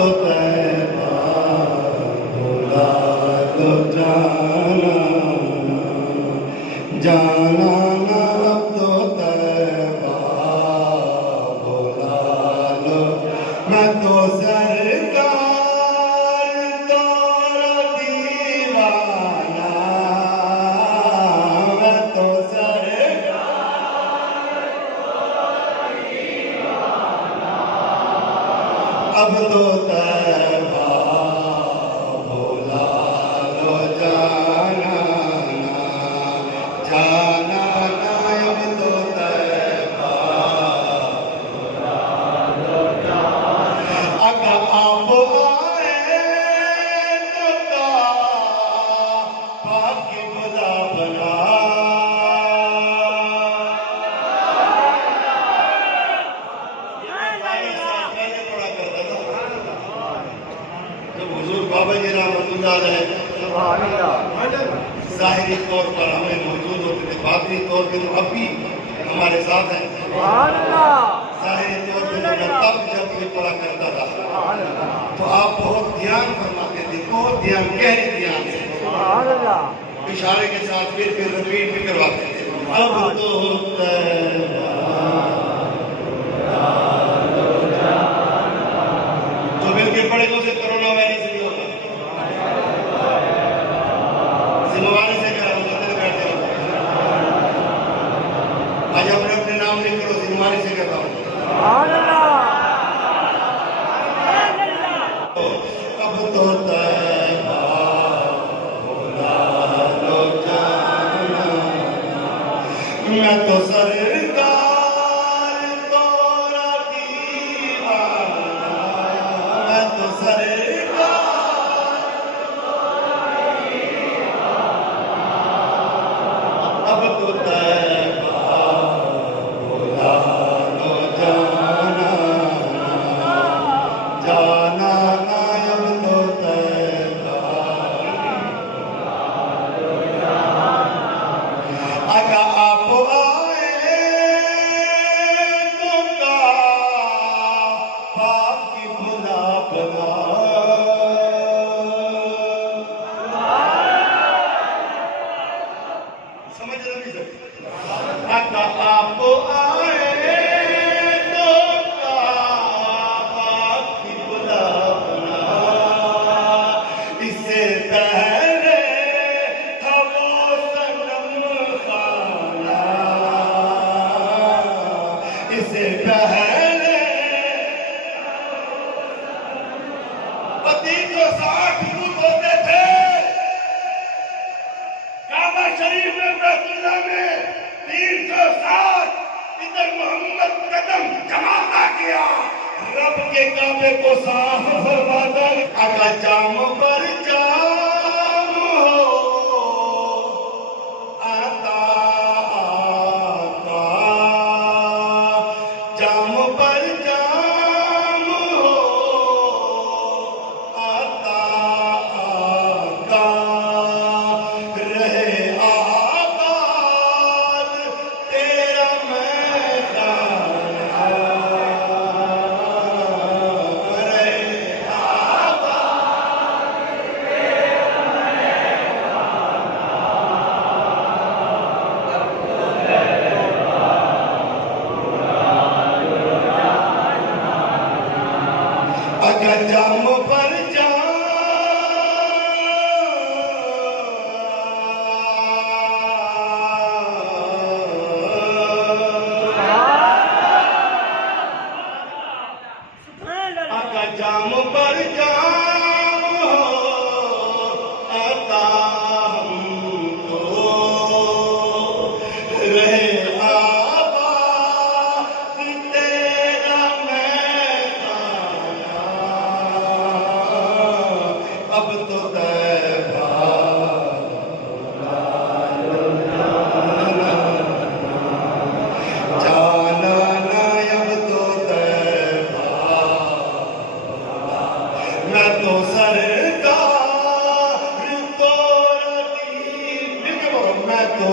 تو طیبہ بلا لو جاناناں جاناناں اب تو طیبہ بلا لو میں تو سرکار تورا دیوانہ میں تو سرکار تورا دیوانہ اب تو طیبہ بلا لو جاناناں جاناناں اب تو طیبہ بلا لو جاناناں اگر آپ آئے تو کعبہ کی بلا بنا بابا جی رحمت اللہ علیہ ظاہری طور پر ہمیں موجود ہوتے تھے، باطنی طور پہ تو اب بھی ہمارے ساتھ ہیں۔ ظاہری طور پہ تو میں تب جب یہ پڑھا کرتا تھا تو آپ بہت دھیان فرماتے تھے، بہت دھیان، گہری دھیان سے اشارے کے ساتھ پھر رپیٹ بھی کرواتے تھے۔ اب تو تو مل کے پڑھے گا اسے کرونا وائرس نہیں ہوتا، ذمہ داری سے کرا ہوں گے بیٹھے ہو آج اپنے اپنے نام نہیں کرو، ذمہ داری سے کرتا ہوں۔ اب تو طیبہ بلا لو جاناناں میں تو سرکار تورا دیوانہ میں تو سرکار اب تو طیبہ بلا لو جاناناں جاناناں اب تو طیبہ اگر آپ آئے تو کعبہ کی بلا بنا سمجھ رہے نہیں سکتے اگر آپ آئے تو کعبہ کی بلا بنا اس سے پہلے تھا وہ صنم خانہ اس سے پہلے 360 فٹ ہوتے تھے کعبہ شریف میں، بیت اللہ میں 360 ادھر محمد قدم جماتا کیا رب کے کعبے کو صاف فرماتا اگر جام پر جام ہو آتا آقا جام پر جام ہو آتا آقا رہے آباد تیرا میدان رہے آباد تیرا میدان اگر جام پر اگر جام پر جام ہو آتا ہم کو رہے آباد تیرا میدان اب تو طیبہ بلا لو جاناناں اب تو طیبہ میں تو سرکار تورا دیوانہ میں تو